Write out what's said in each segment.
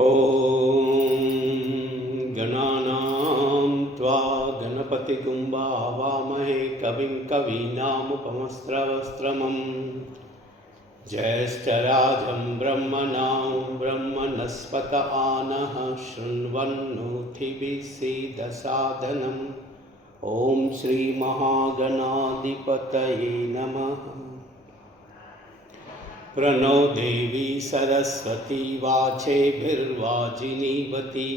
ॐ गणानां त्वा गणपतिगुं भावामहे कविं कवीनामुपमस्रवस्त्रमं ज्येष्ठराजं ब्रह्मणां ब्रह्मणस्पत आनः शृण्वन्नोतिभिः सीदसादनम्। ॐ श्रीमहागणाधिपतये नमः। प्रणो देवी सरस्वती वाचेभिर्वाजिनीवती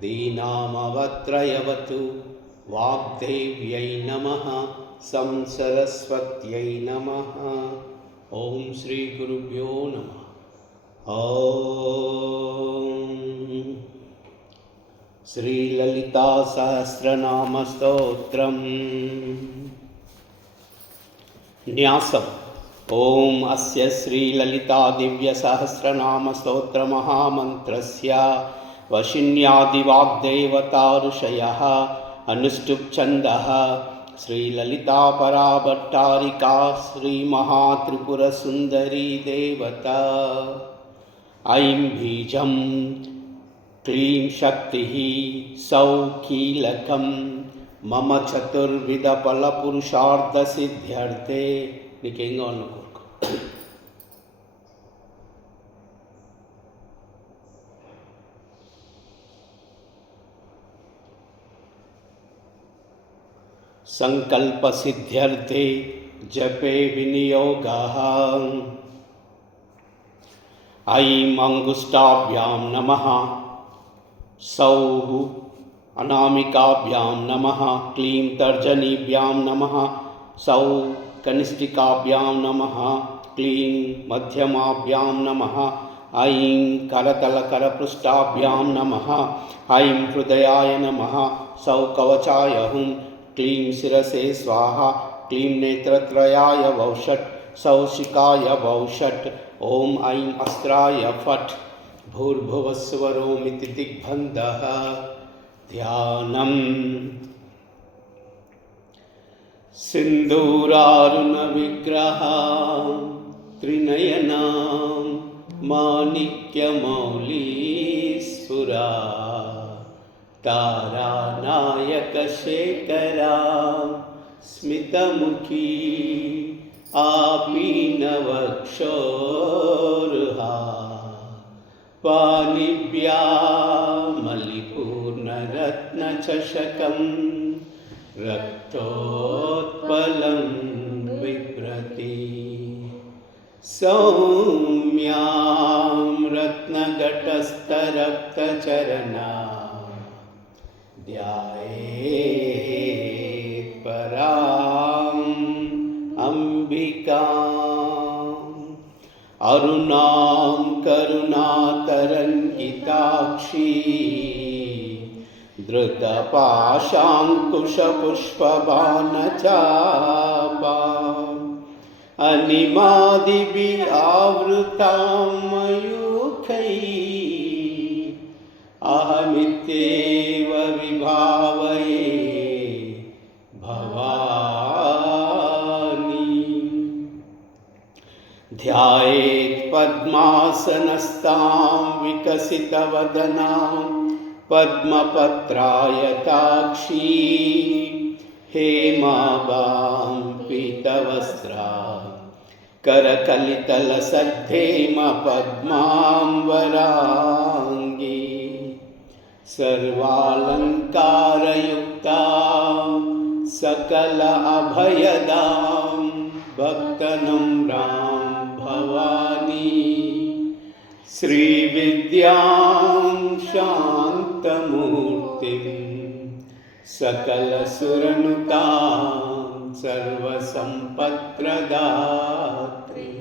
दीनामवत्रयवतु वाग्देव्यै नमः सं सरस्वत्यै नमः। ॐ श्री गुरुभ्यो नमः। ॐ श्री ललिता सहस्रनाम स्तोत्रम्। न्यासम्। ओम अस्य श्री ललिता दिव्य सहस्रनाम स्तोत्र महामंत्रस्य वशिन्यादिवाग्देवता ऋषयः अनुष्टुप् छन्दः श्री ललिता पराभट्टारिका श्री महात्रिपुरसुंदरी देवता। ऐं बीजं क्लीं शक्तिः सौः कीलकं मम चतुर्विध फलपुरुषार्थ सिद्ध्यर्थे। लिखेंगे और को संकल्प सिद्ध्यर्थे जपे विनियोगः। ऐं अंगुष्ठाभ्यां नमः सौः अनामिकाभ्यां नमः क्लीं तर्जनीभ्यां नमः सौः कनिष्ठिकाभ्यां नमः क्लीं मध्यमाभ्यां नमः। ऐं करतलकरपृष्ठाभ्यां नमः। ऐं हृदयाय नमः सौ कवचाय हुं क्लीं शिरसे स्वाहा क्लीं नेत्रत्रयाय वौषट् सौ शिखाय वौषट्। ॐ ऐं अस्त्राय फट् भूर्भुवस्वरोमिति दिग्बन्धः। ध्यानम्। सिन्दूरारुणविग्रहां त्रिनयनां माणिक्यमौलीस्फुरा तारानायकशेखरां स्मितमुखी आपीनवक्षोरुहा पाणिभ्यामलिपूर्णरत्नचषकं रक्तोत्पलं बिभ्रति। सौम्यां रत्नघटस्थरक्तचरणा ध्यायेत् पराम् अम्बिकाम्। अरुणां करुणातरङ्गिताक्षी धृतपाशाङ्कुशपुष्पबाणचापाम् अनिमादिभिः आवृतां मयूखैः अहमित्येव विभावये भवानी। ध्यायेत् पद्मासनस्तां विकसितवदनां पद्मपत्रायताक्षी हेमाभां पीतवस्त्रां करकलितलसद्धेमपद्मांबराङ्गी सर्वालङ्कारयुक्तां सकल अभयदां भक्तनम्रां भवानी। श्रीविद्यां शान्तमूर्तिं सकलसुरनुतां सर्वसम्पत्प्रदात्री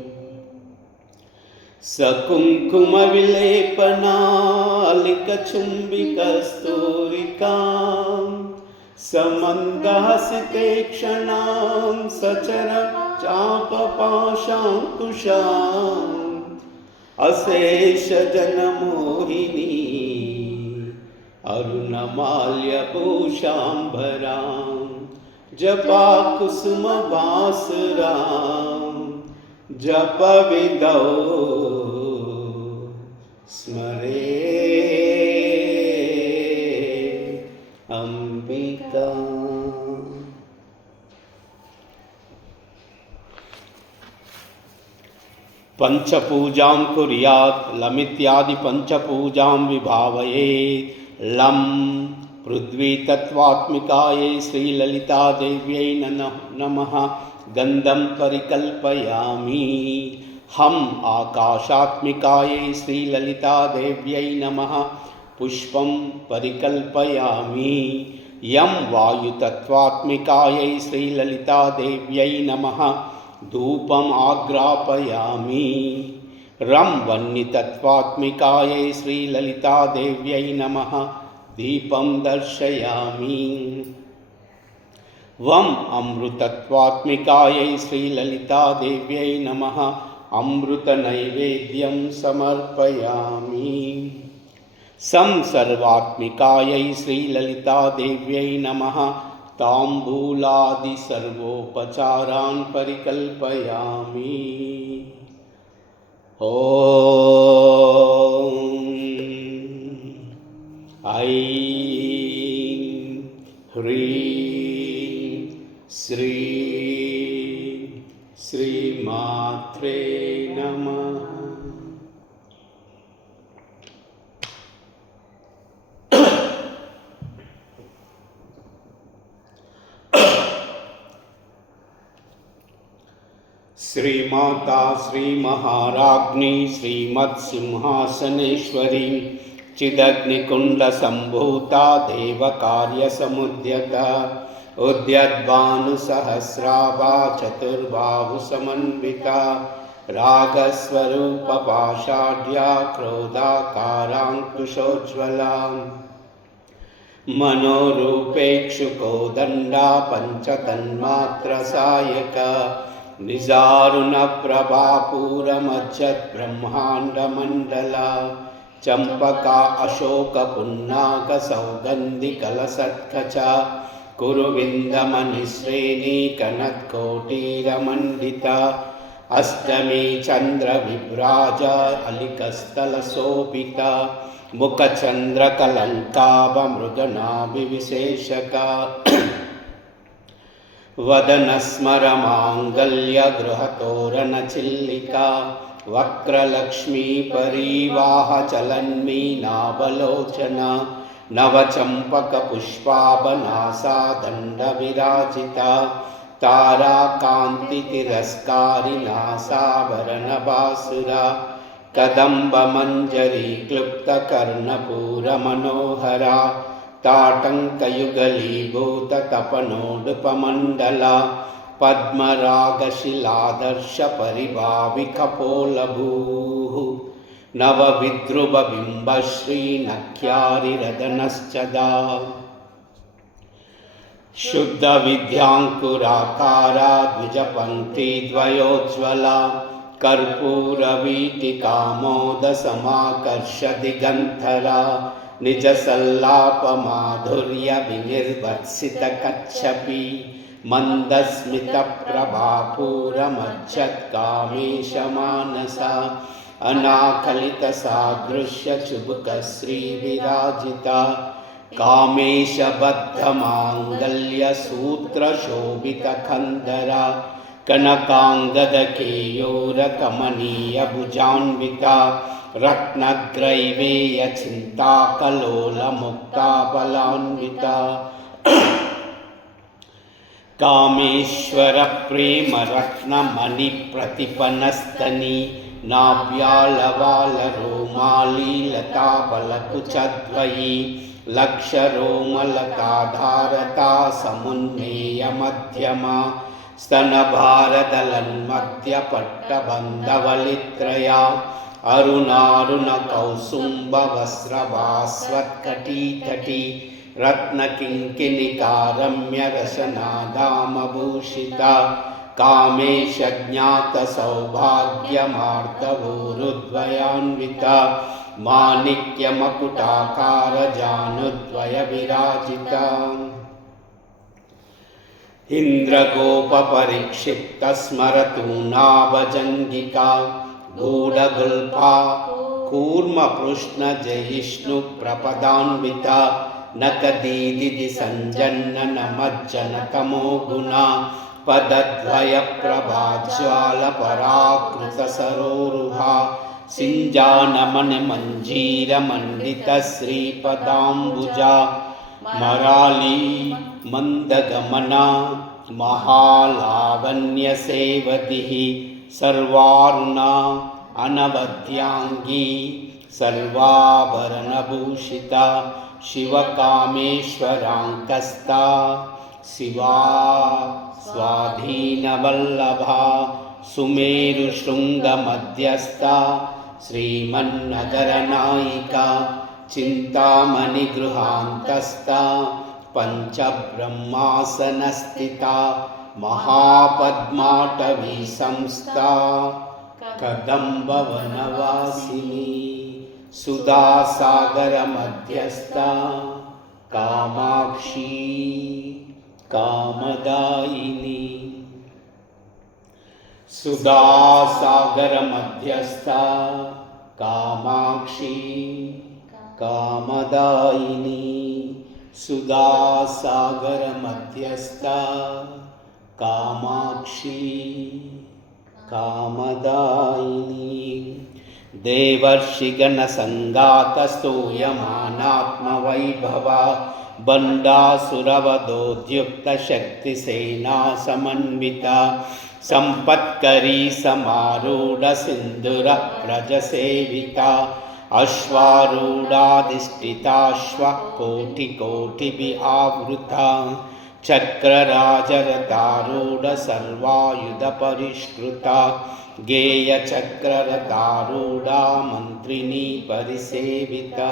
सकुङ्कुमविलेपनालिकचुम्बिकस्तूरिकां समन्दहसिते क्षणां सचर चापपाशाङ्कुशाम् अशेषजनमोहिनी अरुणमाल्यभूषाम्बरां जपाकुसुमभासुरां जपविधौ स्मरे पंचपूजां कुर्यात् लमित्यादि पंचपूजां विभावयेत्। लं पृथ्वी तत्त्वात्मिकायै श्रीललितादेव्यै नमः गन्धं परिकल्पयामि। हम आकाशात्मिकायै श्रीललितादेव्यै नमः पुष्पं परिकल्पयामि। यं वायुतत्त्वात्मिकायै श्रीललितादेव्यै नमः धूपम् आग्रापयामि। रं वह्नितत्त्वात्मिकायै श्रीललितादेव्यै नमः दीपं दर्शयामि। वं अमृतत्वात्मिकायै श्रीललितादेव्यै नमः अमृतनैवेद्यं समर्पयामि। सं सर्वात्मिकायै श्रीललितादेव्यै नमः ताम्बूलादि सर्वोपचारान् परिकल्पयामि। ॐ ऐं ह्रीं श्रीं श्रीमात्रे नमः। श्रीमाता श्रीमहाराज्ञी श्रीमत्सिंहासनेश्वरी चिदग्निकुण्डसम्भूता देवकार्यसमुद्यता उद्यद्भानुसहस्राभा चतुर्बाहुसमन्विता रागस्वरूपपाषाढ्या क्रोधाकाराङ्कुशोज्ज्वला मनोरूपेक्षुकोदण्डा पञ्चतन्मात्रसायका निजारुणप्रभापूरमज्जद्ब्रह्माण्डमण्डला चम्पका अशोकपुन्नाकसौगन्धिकलसत्कचा कुरुविन्दमनिश्रेणी कनत्कोटीरमण्डिता अष्टमी चन्द्रविभ्राजा अलिकस्थलशोभिता मुखचन्द्रकलङ्काभमृगनाभिविशेषका वदनस्मरमाङ्गल्यगृहतोरणचिल्लिका वक्रलक्ष्मीपरीवाहचलन्मीनाभलोचना नवचम्पकपुष्पाभनासा दण्डविराजिता ताराकान्तितिरस्कारिनासाभरणभासुरा कदम्बमञ्जरी क्लुप्तकर्णपूरमनोहरा ताटङ्कयुगलीभूततपनोडुपमण्डला पद्मरागशिलादर्शपरिभाविकपोलभूः नवविद्रुवबिम्बश्रीनख्यारिरदनश्चदा शुद्धविद्याङ्कुराकारा द्विजपङ्क्तिद्वयोज्ज्वला कर्पूरवीटिकामोदसमाकर्षदिगन्धरा निजसल्लापमाधुर्यविनिर्भर्सितकच्छपि मन्दस्मितप्रभापूरमज्जत्कामेशमानसा अनाकलितसादृश्यचुबुकश्रीविराजिता कामेशबद्धमाङ्गल्यसूत्रशोभितकन्धरा कनकाङ्गदकेयूरकमनीयभुजान्विता रत्नग्रैवेयचिन्ताकलोलमुक्ताफलान्विता कामेश्वरप्रेमरत्नमणिप्रतिपनस्तनी नाभ्यालवालरोमालीलताफलकुचद्वयी लक्षरोमलताधारता समुन्मेयमध्यमा स्तनभारदलन्मध्यपट्टबन्धवलित्रया अरुणारुणकौसुम्बवस्त्रभास्वत्कटीतटी रत्नकिङ्किणिकारम्यरसनादामभूषिता कामेशज्ञातसौभाग्यमार्तवोरुद्वयान्विता माणिक्यमकुटाकारजानुद्वयविराजिता इन्द्रगोपपरिक्षिप्तस्मरतूनाभजङ्गिका गूढगुल्फा कूर्मकृष्णजयिष्णुप्रपदान्विता नकदीदिति सञ्जन्ननमज्जनतमो गुणा पदद्वयप्रभाज्वालपराकृतसरोरुहा सिञ्जानमनमञ्जीरमण्डितश्रीपदाम्बुजा मराली मन्दगमना महालावण्यसेवतिः सर्वारुणा अनवद्यांगी सर्वाभरणभूषिता शिवकामेश्वराङ्कस्ता शिवा स्वाधीनवल्लभा सुमेरुशृङ्गमध्यस्था श्रीमन्नगरनायिका चिन्तामणिगृहान्तस्था पञ्चब्रह्मासनस्थिता महापद्माटवी संस्था कदम्बवनवासिनी सुधासागरमध्यस्था कामाक्षी कामदायिनी सुधासागरमध्यस्था कामाक्षी कामदायिनी सुधासागरमध्यस्था कामाक्षी कामदायिनी देवर्षिगणसङ्गातस्तूयमानात्मवैभवा बण्डासुरवधोद्युक्तशक्तिसेना समन्विता सम्पत्करी समारूढसिन्धुरप्रजसेविता अश्वारूढाधिष्ठिताश्वकोटिकोटिभिः आवृता चक्रराजरथारूढसर्वायुधपरिष्कृता गेयचक्ररथारूढा मन्त्रिणी परिसेविता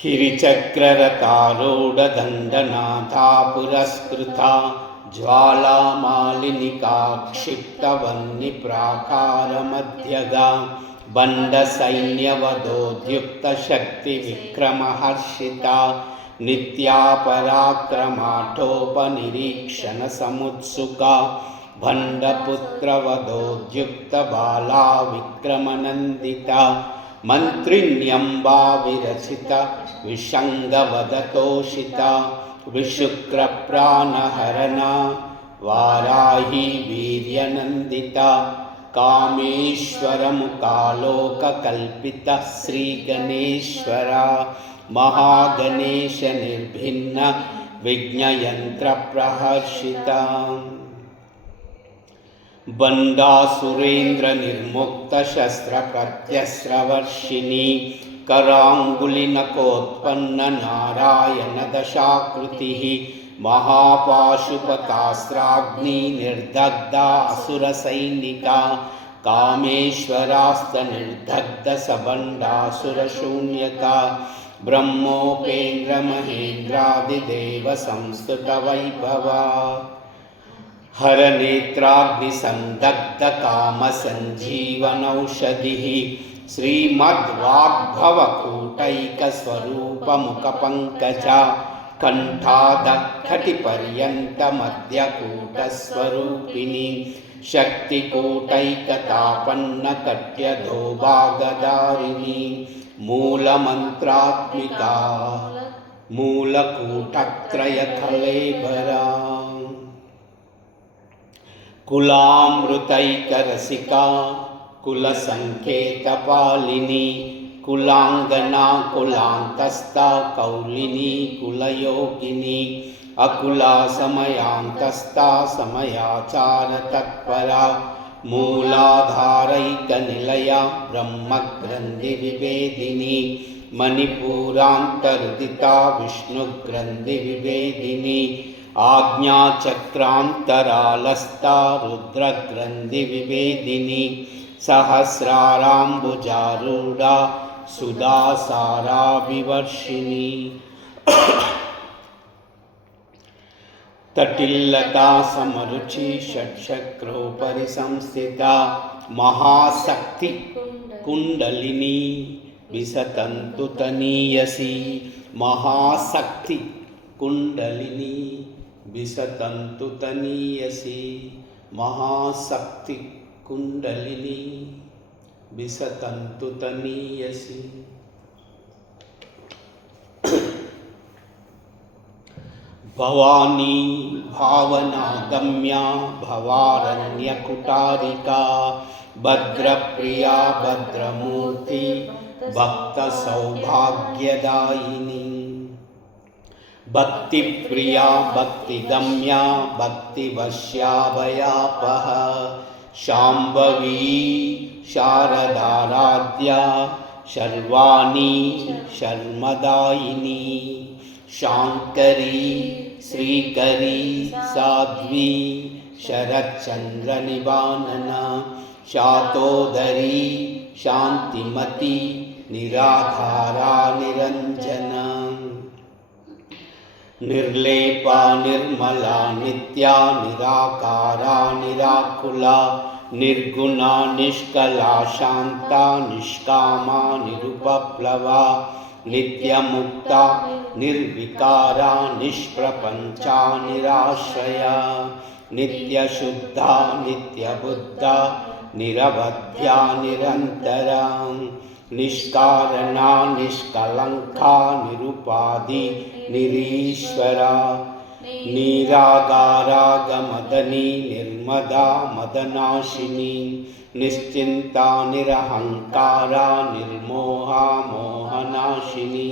किरिचक्ररथारूढदण्डनाथा पुरस्कृता ज्वालामालिनिका क्षिप्तवह्निप्राकारमध्यगा बण्डसैन्यवधोद्युक्तशक्तिविक्रमहर्षिता नित्या पराक्रमाठोपनिरीक्षणसमुत्सुका भण्डपुत्रवधोद्युक्तबाला विक्रमनन्दिता मन्त्रिण्यम्बा विरचिता विषङ्गवदतोषिता विशुक्रप्राणहरणा वाराही वीर्यनन्दिता कामेश्वरमुकालोककल्पिता श्रीगणेश्वरा महागणेशनिर्भिन्न विघ्नयन्त्रप्रहर्षिता बण्डासुरेन्द्रनिर्मुक्तशस्त्रप्रत्यस्रवर्षिणी कराङ्गुलिनकोत्पन्ननारायणदशाकृतिः महापाशुपतास्त्राग्निनिर्दग्धा असुरसैनिका कामेश्वरास्तनिर्दग्धसबण्डासुरशून्यका ब्रह्मोपेन्द्रमहेन्द्रादिदेवसंस्तुतवैभवा हरनेत्राग्निसन्दग्धकामसञ्जीवनौषधिः श्रीमद्वाग्भवकूटैकस्वरूपमुखपङ्कजा कण्ठादकटिपर्यन्तमध्यकूटस्वरूपिणी शक्तिकूटैकतापन्नकट्यधोभागधारिणी मूलमन्त्रात्मिका मूलकूटत्रयकलेबरा कुलामृतैकरसिका कुलसङ्केतपालिनी कुलाङ्गना कुलान्तस्था कौलिनी कुलयोगिनी अकुला समयान्तस्था समयाचारतत्परा मूलाधारैकनिलया ब्रह्मग्रन्थिविभेदिनी मणिपूरान्तर्दिता विष्णुग्रन्थिविभेदिनी आज्ञाचक्रान्तरालस्था रुद्रग्रन्थिविभेदिनी सहस्राराम्बुजारूढा सुधासारा विवर्षिणी तटिल्लता समरुचि षट्चक्रोपरि संस्थिता महाशक्ति कुण्डलिनी विसतन्तु तनीयसी महाशक्ति कुण्डलिनी विसतन्तु तनीयसी महाशक्ति कुण्डलिनी विसतन्तु तनीयसी। भवानी भावनागम्या भवारण्यकुटारिका भद्रप्रिया भद्रमूर्ति भक्तसौभाग्यदायिनी भक्तिप्रिया भक्तिगम्या भक्तिवश्याभयापः शाम्भवी शारदाराध्या शर्वाणी शर्मदायिनी शाङ्करी श्रीकरी साध्वी शरच्चन्द्रनिवानना शातोदरी शान्तिमती निराधारा निरञ्जना निर्लेपा निर्मला नित्या निराकारा निराकुला निर्गुणा निष्कला शांता निष्कामा निरुपप्लवा नित्यमुक्ता निर्विकारा निष्प्रपंचा निराश्रया नित्यशुद्धा नित्यबुद्धा निरवध्या निरन्तरा निष्कारणा निष्कलंका निरुपाधि निरीश्वरा निरागारागमदनी निर्मदा मदनाशिनी निश्चिंता निरहंकारा निर्मोहा मोहनाशिनी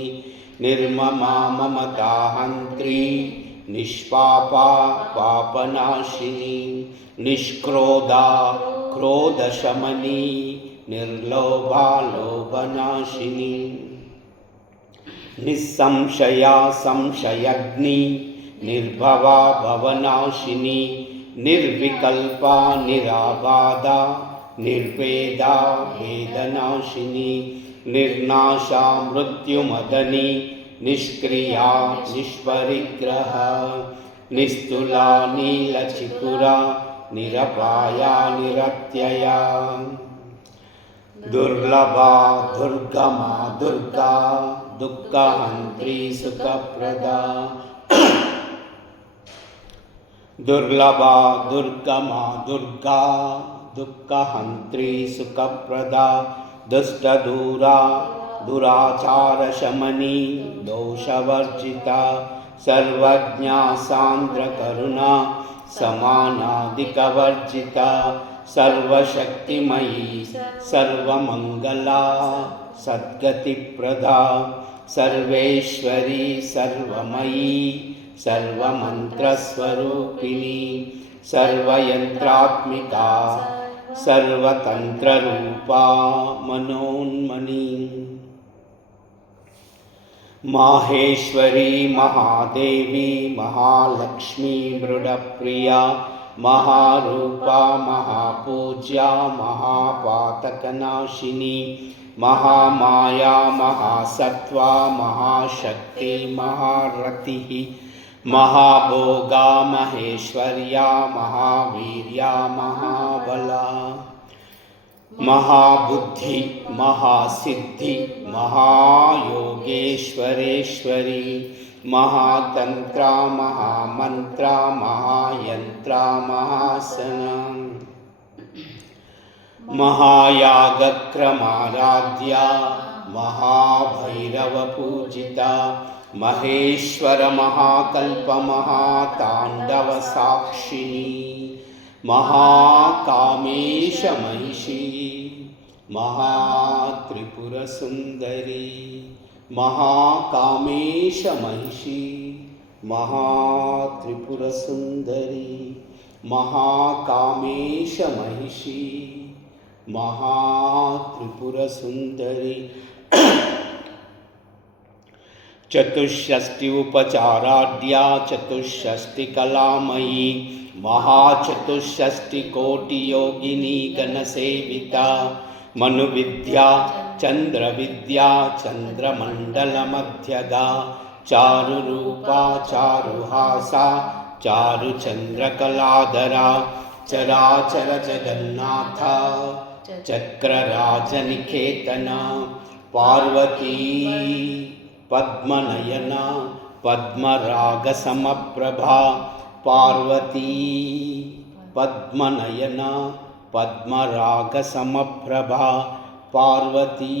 निर्ममा ममता हंत्री निष्पापा पापनाशिनी निष्क्रोधा क्रोधशमनी निर्लोभा लोभनाशिनी निस्संशया संशयग्नि निर्भवा भवनाशिनी निर्विकल्पा निराबाधा निर्वेदा वेदनाशिनी निर्नाशा मृत्युमदनी निष्क्रिया निष्परिग्रह निस्तुला नीलचिकुरा निरपाया निरत्यया दुर्लभा दुर्गमा दुर्गा दुःखहन्त्री सुखप्रदा दुर्लभा दुर्गमा दुर्गा दुःखहन्त्री सुखप्रदा दुष्टदूरा दुराचारशमनी दोषवर्जिता सर्वज्ञा सान्द्रकरुणा समानादिकवर्जिता सर्वशक्तिमयी सर्वमंगला सद्गतिप्रदा सर्वेश्वरी सर्वमयी सर्वमंत्रस्वरूपिणी सर्वयंत्रात्मिका सर्वतंत्ररूपा मनोन्मणि माहेश्वरी महादेवी महालक्ष्मी मृडप्रिया महारूपा महापूज्या महापातकनाशिनी महामाया महासत्वा महाशक्ति महारतिः महाभोगा महेश्वर्या महावीर्या महाबला महाबुद्धि महासिद्धि महायोगेश्वरेश्वरी महातंत्रा महामंत्रा महायंत्रा महासना महायागक्रमाराध्या महाभैरवपूजिता महेश्वर महाकल्प महातांडव साक्षिणी महाकामेश महिषी महात्रिपुरसुंदरी महाकामेश महिषी महात्रिपुरसुंदरी महाकामेश महिषी महात्रिपुरसुंदरी चतुष्षष्टि उपचाराढ्या चतुष्षष्टि कलामयी महाचतुष्षष्टि कोटि योगिनी गणसेविता मनुविद्या चंद्रविद्या चंद्रमंडलमध्यगा चारुरूपा चारुहासा चारुचंद्रकलाधरा चराचर जगन्नाथा चक्रराजनिकेतना पार्वती पद्मनयना पद्मरागसमप्रभा पार्वती पद्मनयना पद्मरागसमप्रभा पार्वती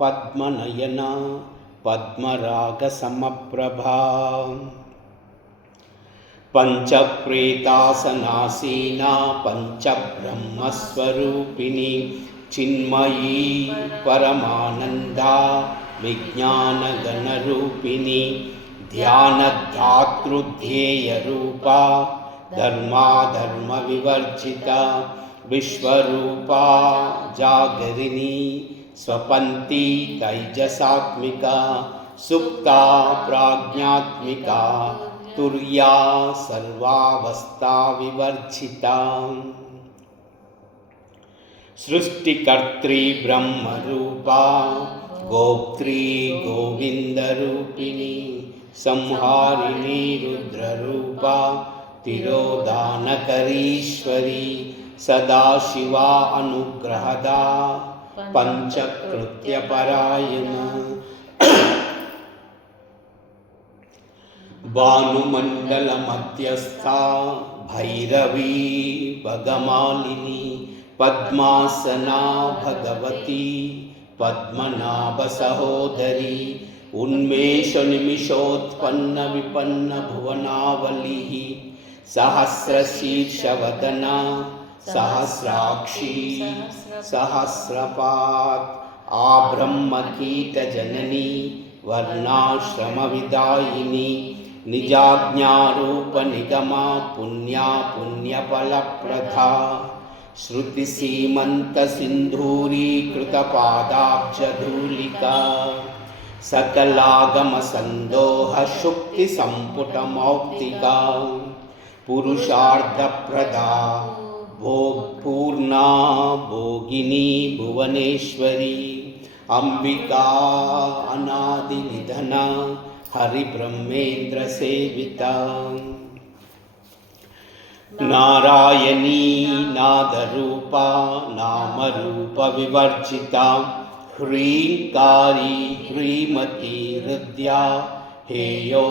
पद्मनयना पद्मरागसमप्रभा पञ्चप्रेतासनासीना पञ्चब्रह्मस्वरूपिणी चिन्मयी परमानन्दा विज्ञानगणरूपिणी ध्यानधातृध्येयरूपा धर्माधर्मविवर्जिता विश्वरूपा जागरिणी स्वपन्ती तैजसात्मिका सुप्ता प्राज्ञात्मिका तुर्या सर्वावस्था विवर्जिता सृष्टिकर्त्री ब्रह्मरूपा गोप्त्री गोविन्दरूपिणी संहारिणी रुद्ररूपा तिरोधानकरीश्वरी सदाशिवा अनुग्रहदा पंचकृत्यपरायणा भानुमण्डलमध्यस्था भैरवी भगमालिनी पद्मासना भगवती पद्मनाभसहोदरी उन्मेषनिमिषोत्पन्न विपन्न भुवनावलिः सहस्रशीर्षवदना सहस्राक्षी सहस्रपात् आब्रह्मकीटजननी वर्णाश्रमविदायिनी निजाज्ञारूपनिगमा पुण्या पुण्यफलप्रदा श्रुतिसीमन्तसिन्धूरीकृतपादाब्जधूलिका सकलागमसन्दोहशुक्तिसम्पुटमौक्तिका पुरुषार्थप्रदा भोगपूर्णा भोगिनी भुवनेश्वरी अंबिका अनादिनिधना हरिब्रह्मेन्द्रसेविता नारायणी नादरूपा नामरूपविवर्जिता ह्रीङ्कारी ह्रीमती हृद्या हेयोपादेयवर्जिता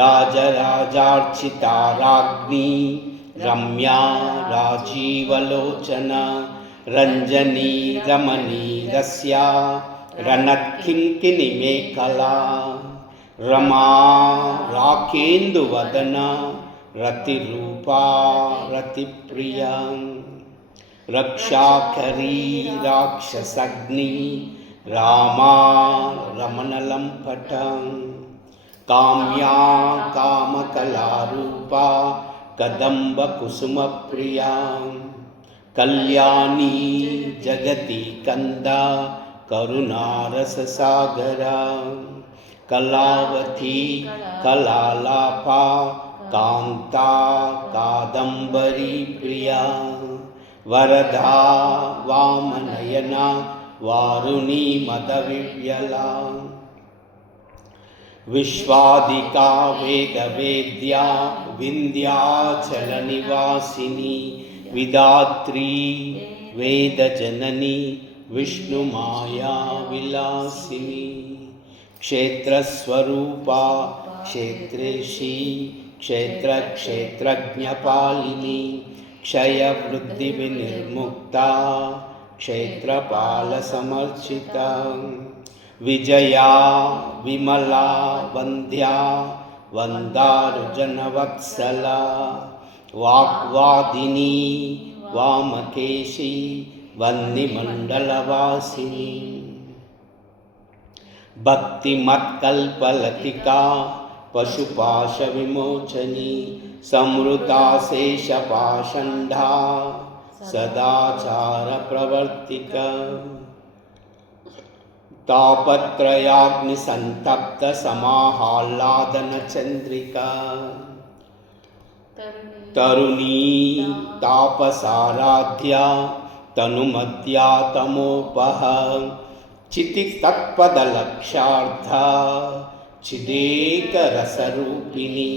राजराजार्चिता राज्ञी रम्या राजीवलोचना रञ्जनी रमणी रस्या रणत्किङ्किणिमेखला रमा राकेन्दुवदना रतिरूपा रतिप्रिया रक्षाकरी राक्षसग्नि रामा रमणलम्पटा काम्या कामकलारूपा कदम्बकुसुमप्रिया कल्याणी जगति कंदा करुणारससागरा कलावती कलालापा कांता कादम्बरी प्रिया वरदा वामनयना वारुणी मदविव्यला विश्वादिका वेदवेद्या विन्ध्याचलनिवासिनी विदात्री वेदजननी विष्णुमाया विलासिनी क्षेत्रस्वरूपा क्षेत्रेशी क्षेत्रक्षेत्रज्ञपालिनी क्षयवृद्धिविनिर्मुक्ता क्षेत्रपालसमर्चिता विजया विमला वन्द्या वन्दारुजनवत्सला वाग्वादिनी वामकेशी वह्निमण्डलवासिनी भक्तिमत्कल्पलतिका पशुपाशविमोचनी संवृता शेषपाषण्डा सदाचारप्रवर्तिका तापत्रयाग्निसन्तप्तसमाह्लादनचन्द्रिका तरुणी तापसाराध्या तनुमद्या तमोपह चितितत्पदलक्ष्यार्था चिदेकरसरूपिणी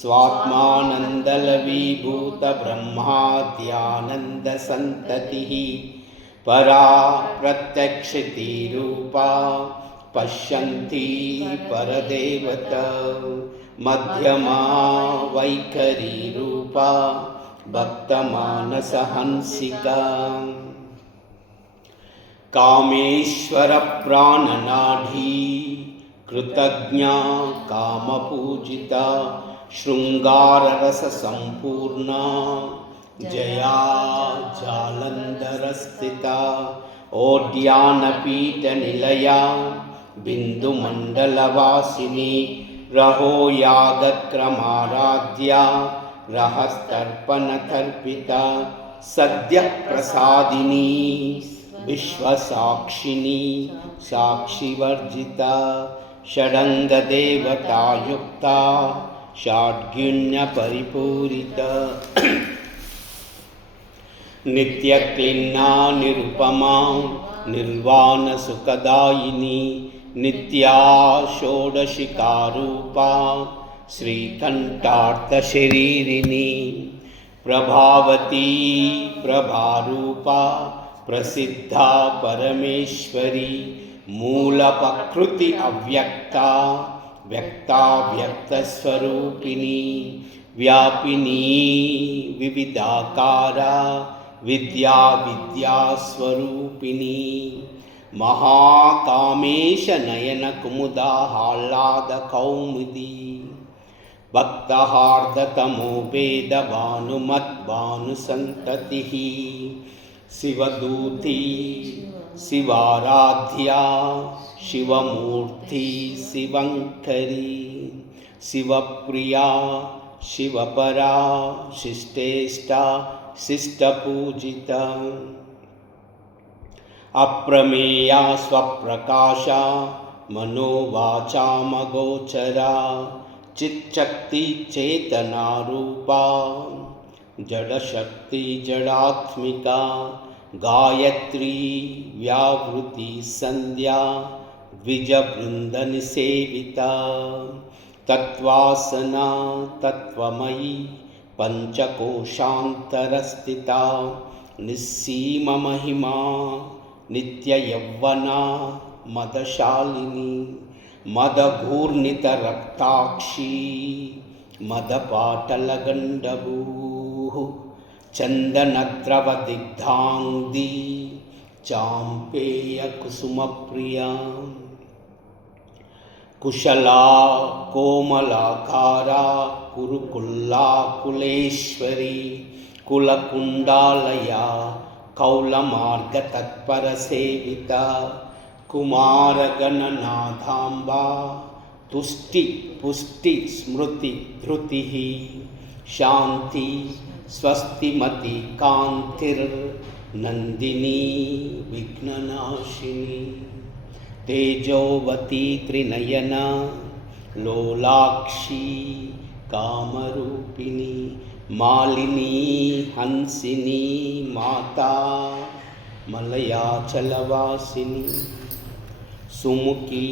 स्वात्मानन्दलवीभूतब्रह्माद्यानन्दसन्ततिः परा प्रत्यक्षितिरूपा पश्यन्ती परदेवता मध्यमा वैखरी रूपा भक्तमानसहंसिका कामेश्वर प्राणनाडी कृतज्ञा कामपूजिता शृङ्गाररससम्पूर्णा जया जालन्धरस्थिता ओड्यानपीठनिलया बिन्दुमण्डलवासिनी रहो यागक्रमाराध्या रहस्तर्पणतर्पिता सद्यः प्रसादिनी विश्वसाक्षिणी साक्षिवर्जिता षडङ्गदेवतायुक्ता षड्गुण्यपरिपूरिता नित्यक्लिन्ना निरुपमा निर्वाणसुखदायिनी नित्या षोडशिकारूपा श्रीकण्ठार्थशरीरिणी प्रभावती प्रभारूपा प्रसिद्धा परमेश्वरी मूलप्रकृति अव्यक्ता व्यक्ता व्यक्तस्वरूपिणी व्यापिनी विविधाकारा विद्या विद्यास्वरूपिणी महाकामेश नयन कुमुदा हालाद कौमुदी भक्तहार्दतमो वेद भानुमद्भानुसन्ततिः शिवदूती शिवाराध्या शिवमूर्ति शिवङ्करी शिवप्रिया शिवपरा शिष्टेष्टा शिष्टपूजिता अप्रमेया स्वप्रकाशा मनोवाचामगोचरा चिच्चक्ति चेतनारूपा जडशक्ति जडात्मिका गायत्री व्यावृति संध्या द्विजवृन्दनिसेविता तत्त्वासना तत्त्वमयी पंचकोशान्तरस्थिता निस्सीममहिमा नित्ययौवना मदशालिनी मदघूर्णितरक्ताक्षी मदपाटलगण्डभूः चन्दनद्रवदिग्धाङ्गी चाम्पेयकुसुमप्रिया कुशला कोमलाकारा कुरुकुल्ला कुलेश्वरी कुलकुण्डालया कौलमार्गतत्परसेविता कुमारगणनाथाम्बा तुष्टि पुष्टि स्मृति धृतिः शान्ति स्वस्तिमति कान्तिर्नन्दिनी विघ्ननाशिनी तेजोवती त्रिनयना लोलाक्षी कामरूपिणी मालिनी हंसिनी माता मलयाचलवासिनी सुमुखी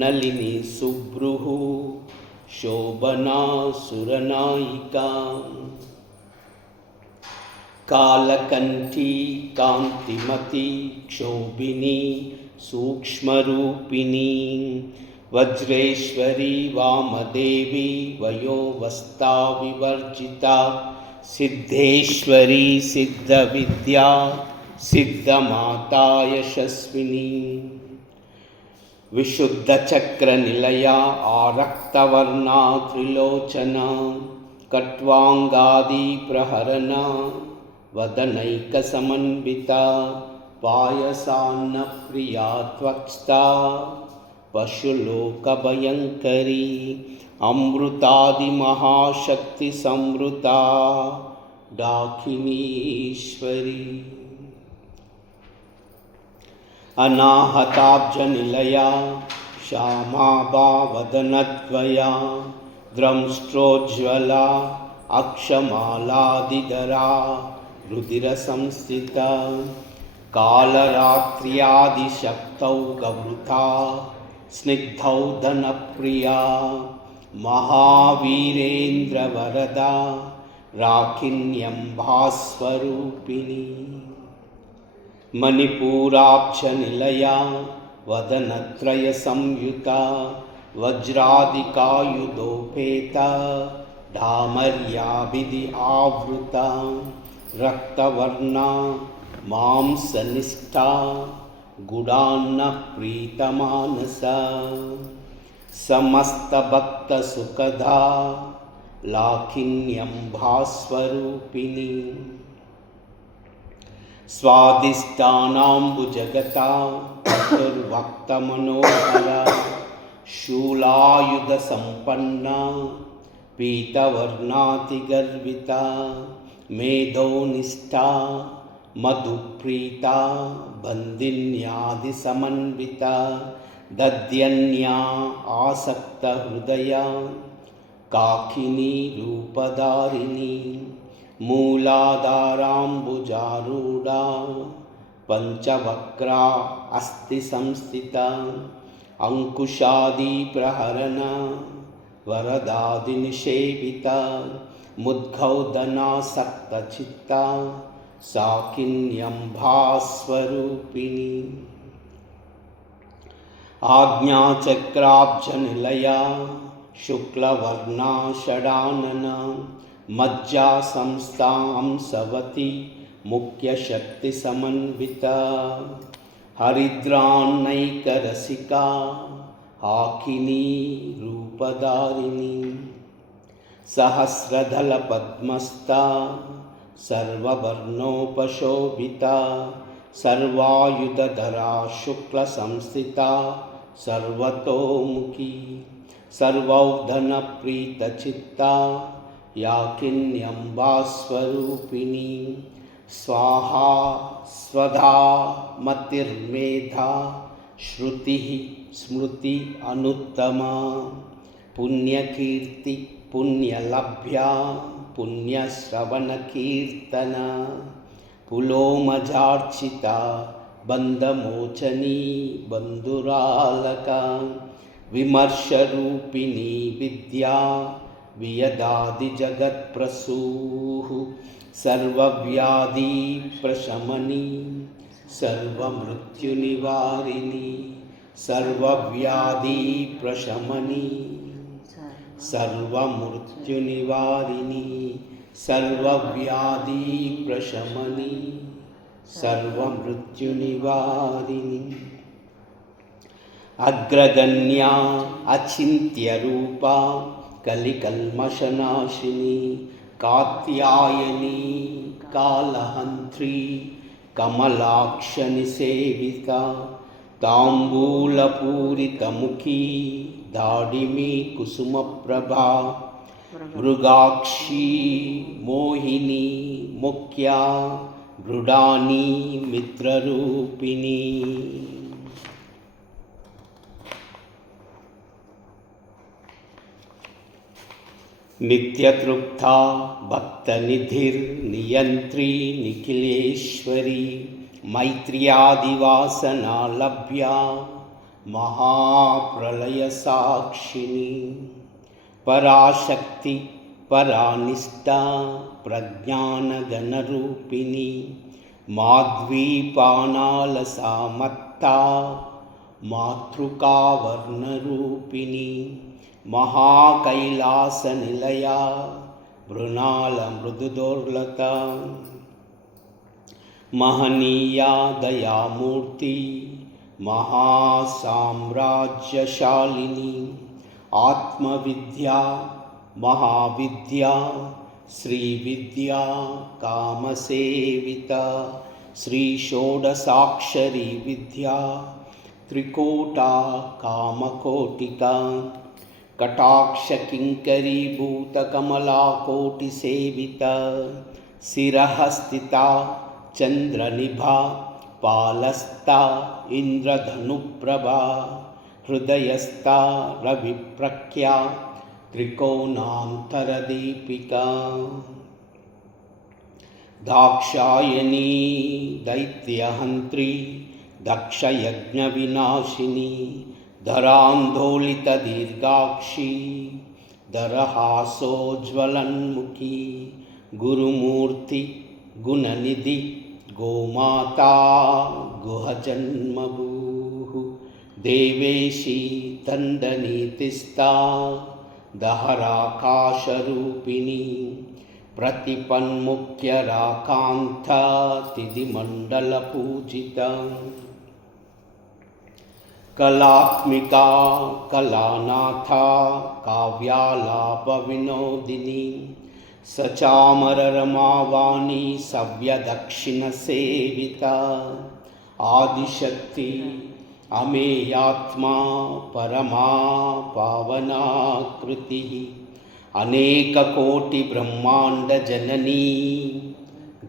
नलिनी सुभ्रुः शोभना सुरनायिका कालकंठी कांतिमती क्षोभिनी सूक्ष्मरूपिणी वज्रेश्वरी वामदेवी वयोवस्था विवर्जिता सिद्धेश्वरी सिद्धविद्या सिद्धमाता यशस्विनी विशुद्धचक्रनिलया आरक्तवर्णा त्रिलोचना कट्वांगादि प्रहरणा वदनैकसमन्विता पायसान्नप्रिया त्वक्स्ता पशुलोकभयङ्करी अमृतादिमहाशक्तिसंवृता डाकिनीश्वरी अनाहताब्जनिलया श्यामाभा वदनद्वया द्रंष्ट्रोज्ज्वला अक्षमालादिधरा रुधिरसंस्थिता कालरात्र्यादिशक्तौ गवृता स्निग्धौ धनप्रिया महावीरेन्द्रवरदा राकिन्यम्भास्वरूपिणी मणिपूराब्जनिलया वदनत्रयसंयुता वज्रादिकायुधोपेता धामर्याभिधि आवृता रक्तवर्णा मांसनिष्ठा गुडान्न प्रीतमानसा समस्तभक्तसुखदा लाखिन्यं भास्वरूपिणी स्वादिष्टानाम्बुजगता चतुर्भक्तमनोहरा शूलायुधसम्पन्ना पीतवर्णातिगर्विता मेधोनिष्ठा मधुप्रीता बन्दिन्यादिसमन्विता दध्यन्या आसक्तहृदया काकिनी रूपधारिणी मूलाधाराम्बुजारूढा पञ्चवक्रा अस्ति संस्थिता अंकुशादिप्रहरणा वरदादिनिषेविता मुद्गौदनासक्तचित्ता साकिन्यं भास्वरूपिणी आज्ञाचक्राब्जनिलया शुक्लवर्णा षडानना मज्जा संस्थांसवती मुख्यशक्तिसमन्विता हरिद्रान्नैकरसिका हाकिनी रूपधारिणी सहस्रदलपद्मस्था सर्ववर्णोपशोभिता सर्वायुधधरा शुक्लसंस्थिता सर्वतोमुखी सर्वौधनप्रीतचित्ता याकिन्यम्बास्वरूपिणी स्वाहा स्वधा मतिर्मेधा श्रुतिः स्मृति अनुत्तमा पुण्यकीर्ति पुण्यलभ्या पुण्यश्रवणकीर्तना पुलोमजार्चिता बन्धमोचनी बन्धुरालका विमर्शरूपिणी विद्या वियदादिजगत्प्रसूः सर्वव्याधिप्रशमनी सर्वमृत्युनिवारिणी सर्वव्याधिप्रशमनी सर्वमृत्युनिवारिणी सर्वव्याधिप्रशमनी सर्वमृत्युनिवारिणी अग्रगण्या अचिन्त्यरूपा कलिकल्मषनाशिनी कात्यायनी कालहन्त्री कमलाक्षनिसेविता ताम्बूलपूरितमुखी दाडिमी कुसुमप्रभा मृगाक्षी मोहिनी मुख्या मृडानी मित्ररूपिणी नित्यतृप्ता भक्तनिधिर्नियन्त्री निखिलेश्वरी मैत्र्यादिवासना लभ्या महाप्रलयसाक्षिणी पराशक्ति परानिष्ठा प्रज्ञानगणरूपिणी माध्वीपानालसा मत्ता मातृकावर्णरूपिणी महाकैलासनिलया मृणालमृदुदोर्लता महनीया दयामूर्ति महासाम्राज्यशालिनी आत्मविद्या महाविद्या श्रीविद्या कामसेविता श्रीषोडशाक्षरी विद्या त्रिकोटा कामकोटिका कटाक्षकिङ्करीभूतकमलाकोटिसेविता शिरः स्थिता चन्द्रनिभा पालस्ता इन्द्रधनुप्रभा हृदयस्था रविप्रख्या त्रिकोणान्तरदीपिका दाक्षायणी दैत्यहन्त्री दक्षयज्ञविनाशिनी धरान्दोलितदीर्घाक्षी दरहासोज्ज्वलन्मुखी गुरुमूर्ति गुणनिधि गोमाता गुहजन्मभूः देवेशी दण्डनीतिस्था दहराकाशरूपिणी प्रतिपन्मुख्यराकान्ता तिथिमण्डलपूजिता कलात्मिका कलानाथा काव्यालापविनोदिनी सचामररमावाणी सव्यदक्षिणसेविता आदिशक्ति अमेयात्मा परमा पावनाकृतिः अनेककोटिब्रह्माण्डजननी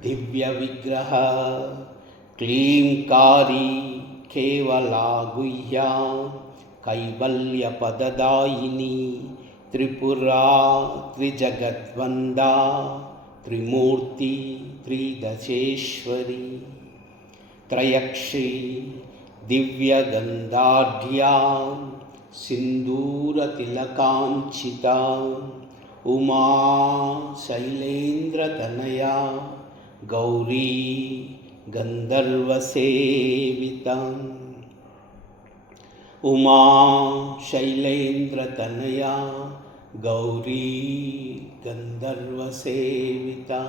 दिव्यविग्रह क्लींकारी केवला गुह्या कैवल्यपददायिनी त्रिपुरा त्रिजगद्वन्दा त्रिमूर्ति त्रिदशेश्वरी त्रयक्षी दिव्यगन्धाढ्या सिन्दूरतिलकाञ्चिता उमा शैलेन्द्रतनया गौरी गन्धर्वसेविता उमा शैलेन्द्रतनया गौरी गन्धर्वसेविता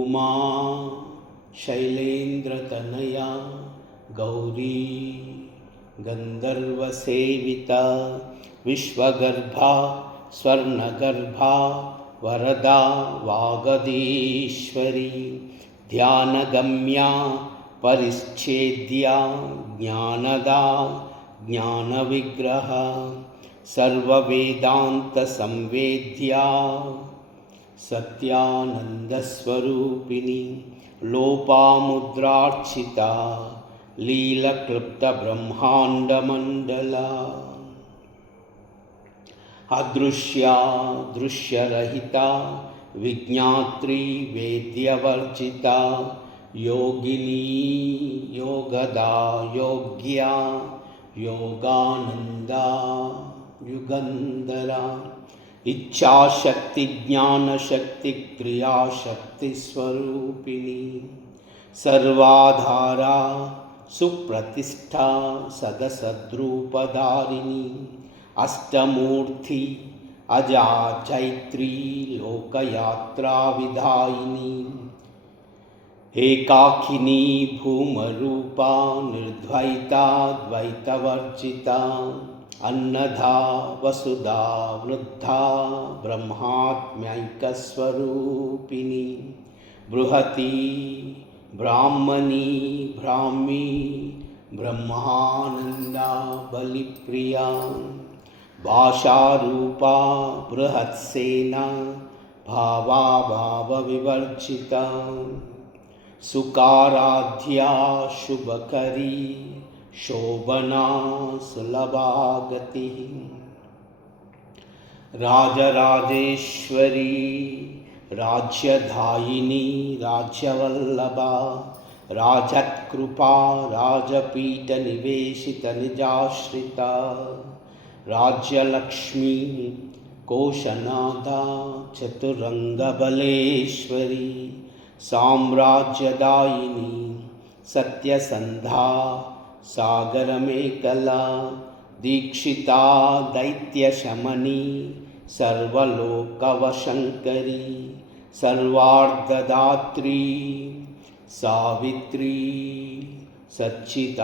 उमा शैलेन्द्रतनया गौरी गन्धर्वसेविता विश्वगर्भा स्वर्णगर्भा वरदा वागदीश्वरी ध्यानगम्या परिच्छेद्या ज्ञानदा ज्ञानविग्रह सर्ववेदान्तसंवेद्या सत्यानन्दस्वरूपिणी लोपामुद्रार्चिता लीलक्लुप्तब्रह्माण्डमण्डला अदृश्या दृश्यरहिता विज्ञात्री वेद्यवर्जिता योगिनी योगदा योग्या योगानन्दा युगन्धरा इच्छाशक्ति ज्ञानशक्ति क्रियाशक्तिस्वरूपिणी सर्वाधारा सुप्रतिष्ठा सदसद्रूपधारिणी अष्टमूर्ति अजा चैत्री लोकयात्राविधायिनी एकाकिनी भूमरूपा निर्द्वैता द्वैतवर्जिता अन्नदा वसुधा वृद्धा ब्रह्मात्म्यैकस्वरूपिणी बृहती ब्राह्मणी ब्राह्मी ब्रह्मानन्दा बलिप्रिया भाषारूपा बृहत्सेना भावाभावविवर्जिता सुकाराध्या शुभकरी शोभना सुलभागतिः राजराजेश्वरी राज्यधायिनी राज्यवल्लभा राजत्कृपा राजपीठनिवेशितनिजाश्रिता राज्यलक्ष्मी कोशनादा चतुरङ्गबलेश्वरी साम्राज्यदायिनी सत्यसन्धा सागरमेखला दीक्षिता दैत्यशमनी सर्वलोकवशङ्करी सर्वार्धदात्री सावित्री सच्चिदानन्दरूपिणी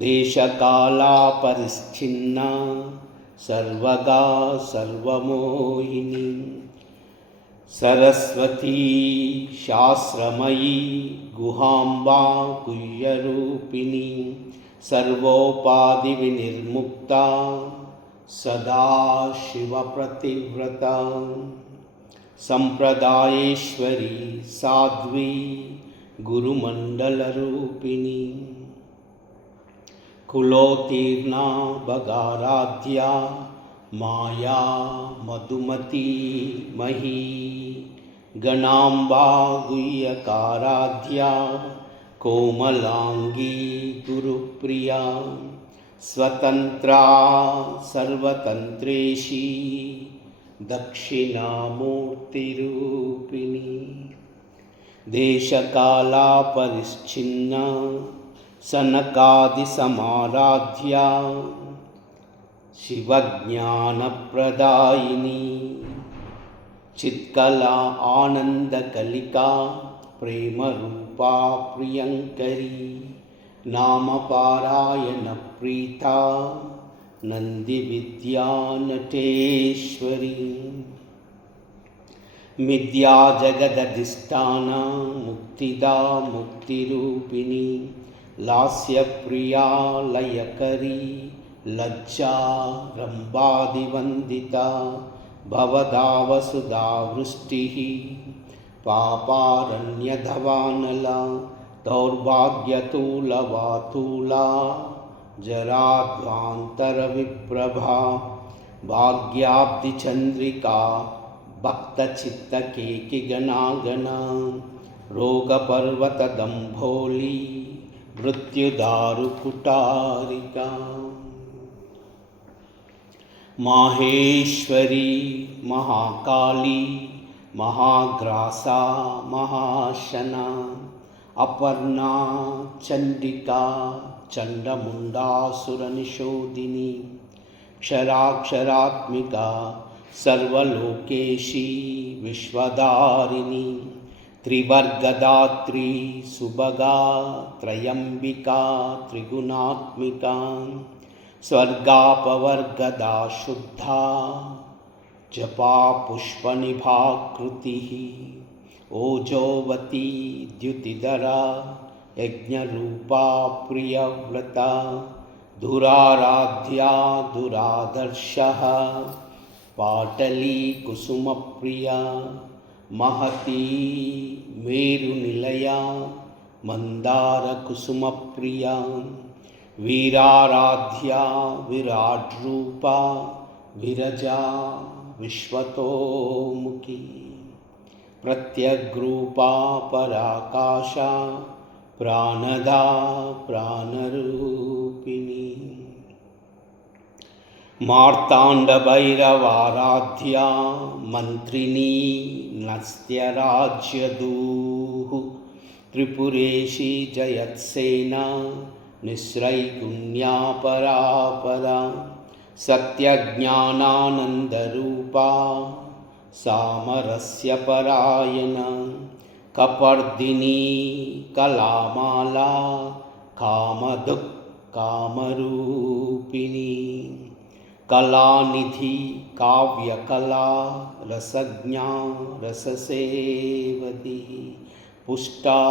देशकालापरिच्छिन्ना सर्वगा सर्वमोहिनी सरस्वती शास्त्रमयी गुहाम्बा गुह्यरूपिणी सर्वोपाधिविनिर्मुक्ता सदाशिवप्रतिव्रता संप्रदायेश्वरी साध्वी गुरुमण्डलरूपिणी कुलोत्तीर्णा भगाराध्या माया मधुमती मही गणाम्बा गुह्यकाराध्या कोमलांगी गुरुप्रिया स्वतंत्रा सर्वतंत्रेशी दक्षिणामूर्तिरूपिणी देशकालापरिच्छिन्ना सनकादिसमाराध्या शिवज्ञानप्रदायिनी चित्कला आनंदकलिका प्रेमरूपा प्रियंकरी नामपारायणप्रीता नन्दिविद्यानटेश्वरी मिथ्या जगदधिष्ठाना मुक्तिदा मुक्तिरूपिणी लास्यप्रिया लयकरी लज्जा रम्भादिवन्दिता भवदावसुधा वृष्टिः पापारण्यधवानला दौर्भाग्यतूलवातूला जराध्वान्तरविप्रभा भाग्याब्धिचन्द्रिका भक्तचित्तकेकिगणागणा रोगपर्वतदम्भोली मृत्युदारुकुटारिका माहेश्वरी महाकाली महाग्रासा महाशना अपर्णा चण्डिका चण्डमुण्डासुरनिशोदिनी क्षराक्षरात्मिका सर्वलोकेशी विश्वधारिणी त्रिवर्गदात्री सुभगा त्रयम्बिका त्रिगुणात्मिका स्वर्गापवर्गदा शुद्धा जपा पुष्पनिभाकृतिः ओजोवती द्युतिधरा यज्ञरूपा प्रियव्रता दुराराध्या दुरादर्शः पाटली कुसुमप्रिया महती मेरुनिलया मन्दारकुसुमप्रिया वीराराध्या विराट्रूपा विरजा विश्वतोमुखी प्रत्यग्रूपा पराकाशा प्राणदा प्राणरूपिणी मार्ताण्डभैरवाराध्या मन्त्रिणी नस्त्यराज्यदूः त्रिपुरेशी जयत्सेना निस्रैगुण्या परापरा सत्यज्ञानानन्दरूपा सामरस्यपरायणा कपर्दिनी कलामाला कामधुक्कामरूपिणी कलानिधि काव्यकला रसज्ञा रससेवती पुष्टा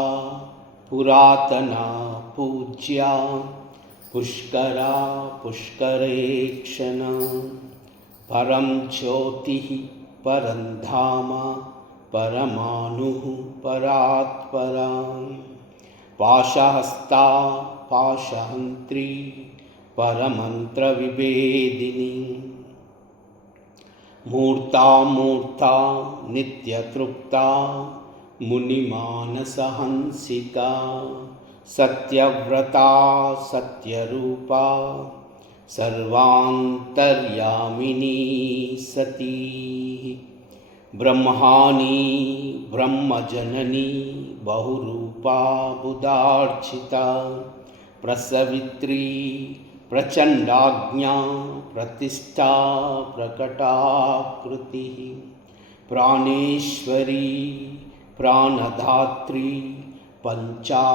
पुरातना पूज्या पुष्करा पुष्करेक्षणा परं ज्योतिः परं धाम परमाणुः परात्परा पाशहस्ता पाशहन्त्री परमन्त्रविभेदिनी मूर्ता मूर्ता नित्यतृप्ता मुनिमानसहंसिका सत्यव्रता सत्यरूपा सर्वान्तर्यामिनी सती ब्रह्माणी ब्रह्मजननी बहुरूपा बुधार्चिता प्रसवित्री प्रचण्डाज्ञा प्रतिष्ठा प्रकटाकृतिः प्राणेश्वरी प्राणधात्री पञ्चाशत्पीठरूपिणी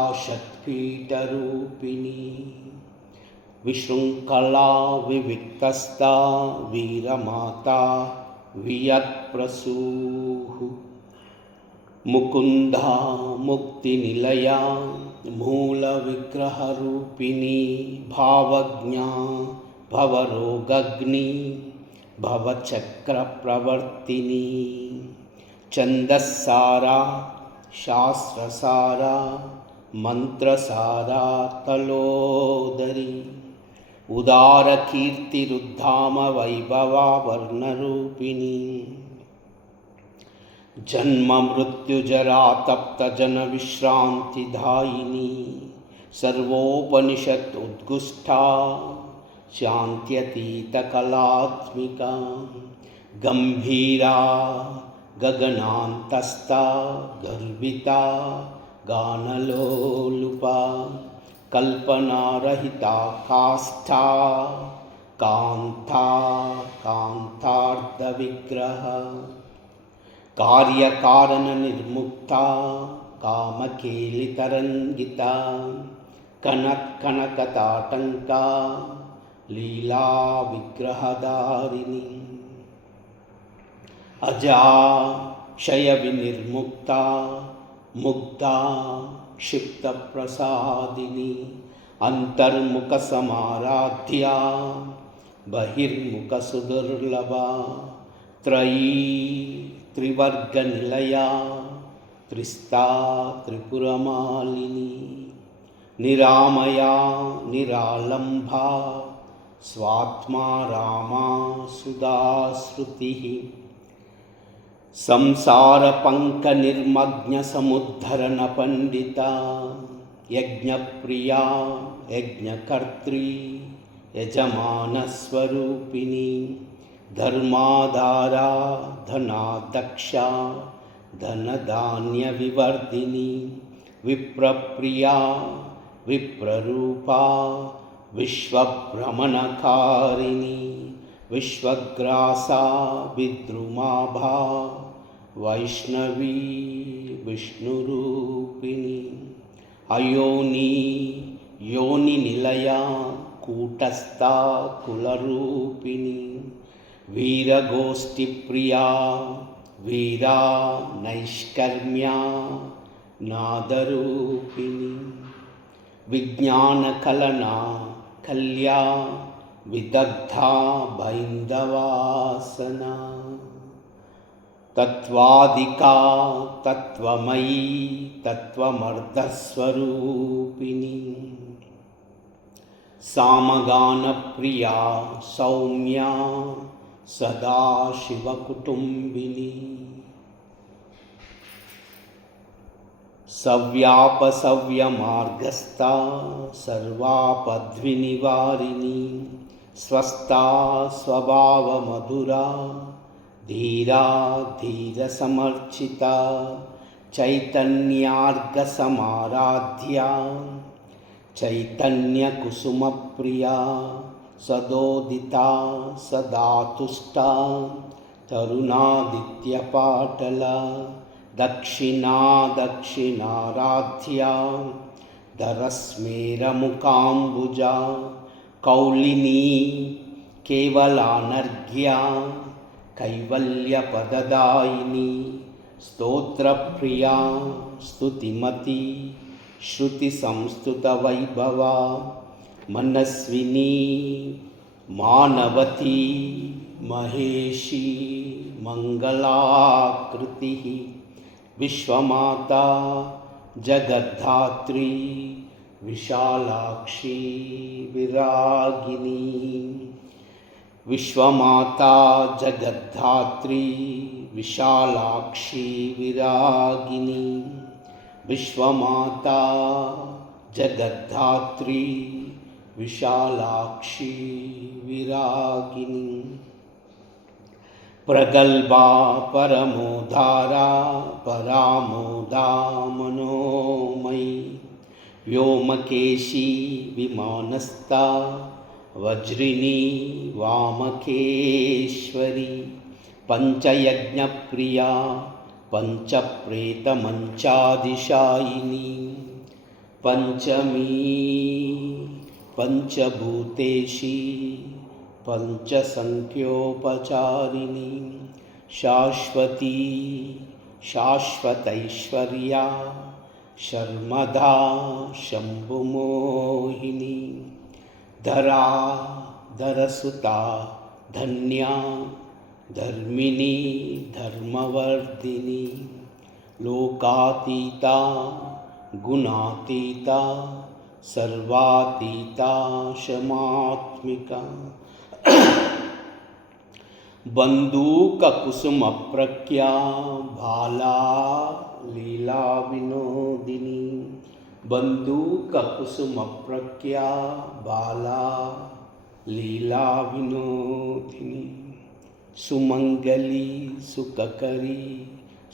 विशृङ्खला विविक्तस्था वीरमाता वियत्प्रसूः मुकुन्दा मुक्तिनिलया मूलविग्रहरूपिणी भावज्ञा भवरोगग्नि भवचक्रप्रवर्तिनी छन्दस्सारा शास्त्रसारा मन्त्रसारा तलोदरी उदारकीर्तिरुद्धाम वैभवा वर्णरूपिणी जन्म मृत्युजरा तप्तजनविश्रान्तिदायिनी सर्वोपनिषत् उद्गुष्टा शान्त्यतीतकलात्मिका गम्भीरा गगनान्तस्था गर्विता गानलोलुपा कल्पनारहिता काष्ठा कान्ता कान्तार्धविग्रह कार्यकारणनिर्मुक्ता कामकेलितरङ्गिता కనకతాటంకా లీలా విగ్రహదారిణి అజా క్షయ వినిర్ముక్త ముగ్ధా క్షిప్త ప్రసాదిని అంతర్ముఖ సమారాధ్య బహిర్ముఖ సుదుర్లభ త్రయీ త్రివర్గ నిలయా త్రిస్తా త్రిపురమాలిని నిరామయా నిరాలంభా స్వాత్మా రామా సుధాశ్రుతి సంసార పంక నిర్మగ్న సముద్ధరణ పండిత యజ్ఞప్రియా యజ్ఞకర్త్రీ యజమానస్వరూపిణి ధర్మాధారా ధనాదక్ష ధనధాన్య వివర్ధిని విప్రప్రియా విప్రరూపా విశ్వభ్రమణకారిణి విశ్వగ్రాసా విద్రుమాభా వైష్ణవీ విష్ణురూపిణి అయోని యోని నిలయా కూటస్థా కులరూపిణి వీరగోష్ఠి ప్రియా వీరా నైష్కర్మ్యా నాదరూపిణి విజ్ఞానకలనా కల్యా విదగ్ధా బైందవాసన తత్వాదికా తత్వమయీ తత్వమర్ధస్వరూపిణి సామగానప్రియా సౌమ్యా సదాశివకుటుంబిని సవ్యాపసవ్యమార్గస్థా సర్వాపద్వినివారిణి స్వస్థా స్వభావమధురా ధీరా ధీరసమర్చిత చైతన్యార్గసమారాధ్యా చైతన్యకుసుమప్రియా సదోదితా సదాతుష్టా తరుణాదిత్యపాటల దక్షిణా దక్షిణారాధ్యా ధరస్మేరముకాంబుజా కౌలినీ కేవలానర్ఘ్యా కైవల్యపదదాయిని స్తోత్రప్రియా స్తుతిమతి శృతి సంస్తుత వైభవ మనస్విని మానవతి మహేషి మంగళాకృతి విశ్వమాతా జగద్ధాత్రి విశాలాక్షి విరాగిని విశ్వమాతా జగద్ధాత్రి విశాలాక్షి విరాగిని విశ్వమాతా జగద్ధాత్రి విశాలాక్షి విరాగిని ప్రగల్భా పరమోధారా పరామోదా మనోమయీ వ్యోమకేశీ విమానస్థా వజ్రిణీ వామకేశ్వరి పంచయజ్ఞప్రియా పంచప్రేతమంచాదిశాయిని పంచమీ పంచభూతేషి పంచసంఖ్యోపచారిణి శాశ్వతీ శాశ్వతైశ్వర్యా శర్మదా శంభుమోహిని ధరా ధరసుతా ధన్యా ధర్మిణీ ధర్మవర్ధిని లోకాతీతా గుణాతీతా సర్వాతీతా శమాత్మిక బంధూకకుసుమప్రఖ్యా బాలా లీలా వినోదిని బంధూకకుసుమప్రఖ్యా బాలా లీలా వినోదిని సుమంగళి సుఖకరి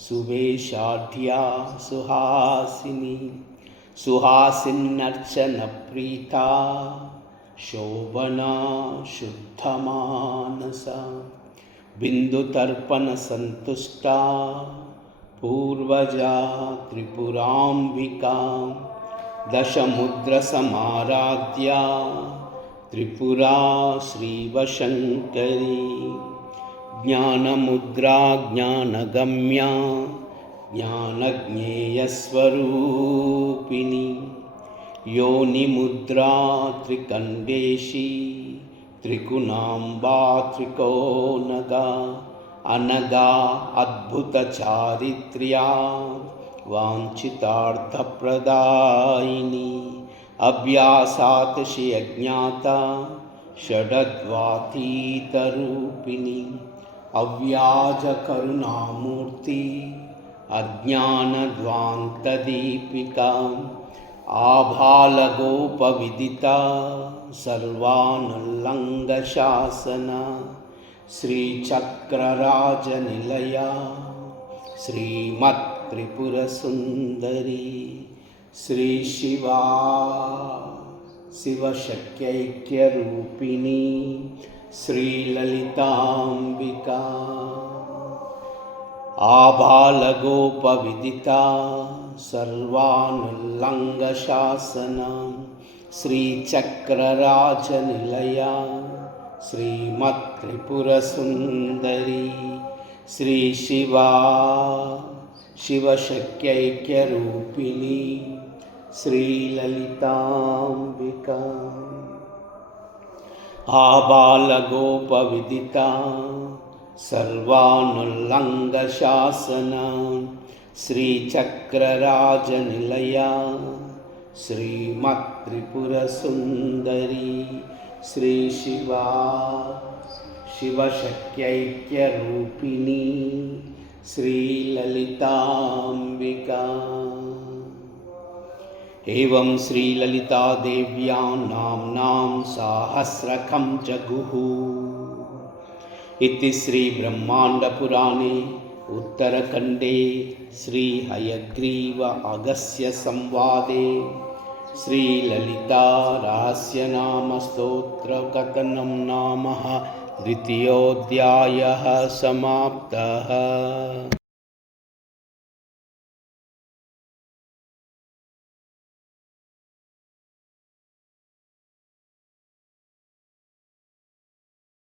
సువేషాఢ్యా సుహాసిని సుహాసిన్నర్చన ప్రీతా శోభనా శుద్ధమానస బిందుతర్పణ సంతుష్టా పూర్వజా త్రిపురాంబికా दशमुद्रसमाराध्या त्रिपुरा श्रीवशङ्करी ज्ञानमुद्रा ज्ञानगम्या ज्ञानज्ञेयस्वरूपिणी योनिमुद्रा त्रिकण्डेशी त्रिगुणाम्बा त्रिकोणगा अनगा अद्भुतचारित्र्या वाञ्छितार्थप्रदायिनी अभ्यासात् श्रियज्ञाता षडद्वातीतरूपिणी अव्याजकरुणामूर्ति अज्ञानध्वान्तदीपिका आभालगोपविदिता सर्वानुल्लङ्घशासना श्रीचक्रराजनिलया श्रीमत्त्रिपुरसुन्दरी श्रीशिवा शिवशक्त्यैक्यरूपिणी श्रीललिताम्बिका आबालगोपविदिता सर्वानुल्लङ्घशासना श्रीचक्रराजनिलया श्रीमत्त्रिपुरसुन्दरी श्रीशिवा शिवशक्त्यैक्यरूपिणी श्रीललिताम्बिका आबालगोपविदिता सर्वानुल्लङ्घशासना श्रीचक्रराजनिलया श्रीमत्त्रिपुरसुन्दरी श्रीशिवा शिवशक्त्यैक्यरूपिणी श्रीललिताम्बिका एवं श्रीललितादेव्यां नाम्नां सहस्रकं जगुः इति श्रीब्रह्माण्डपुराणे उत्तरखण्डे श्रीहयग्रीव अगस्त्यसंवादे श्रीललितारहस्यनामस्तोत्रकथनं नाम द्वितीयोऽध्यायः समाप्तः।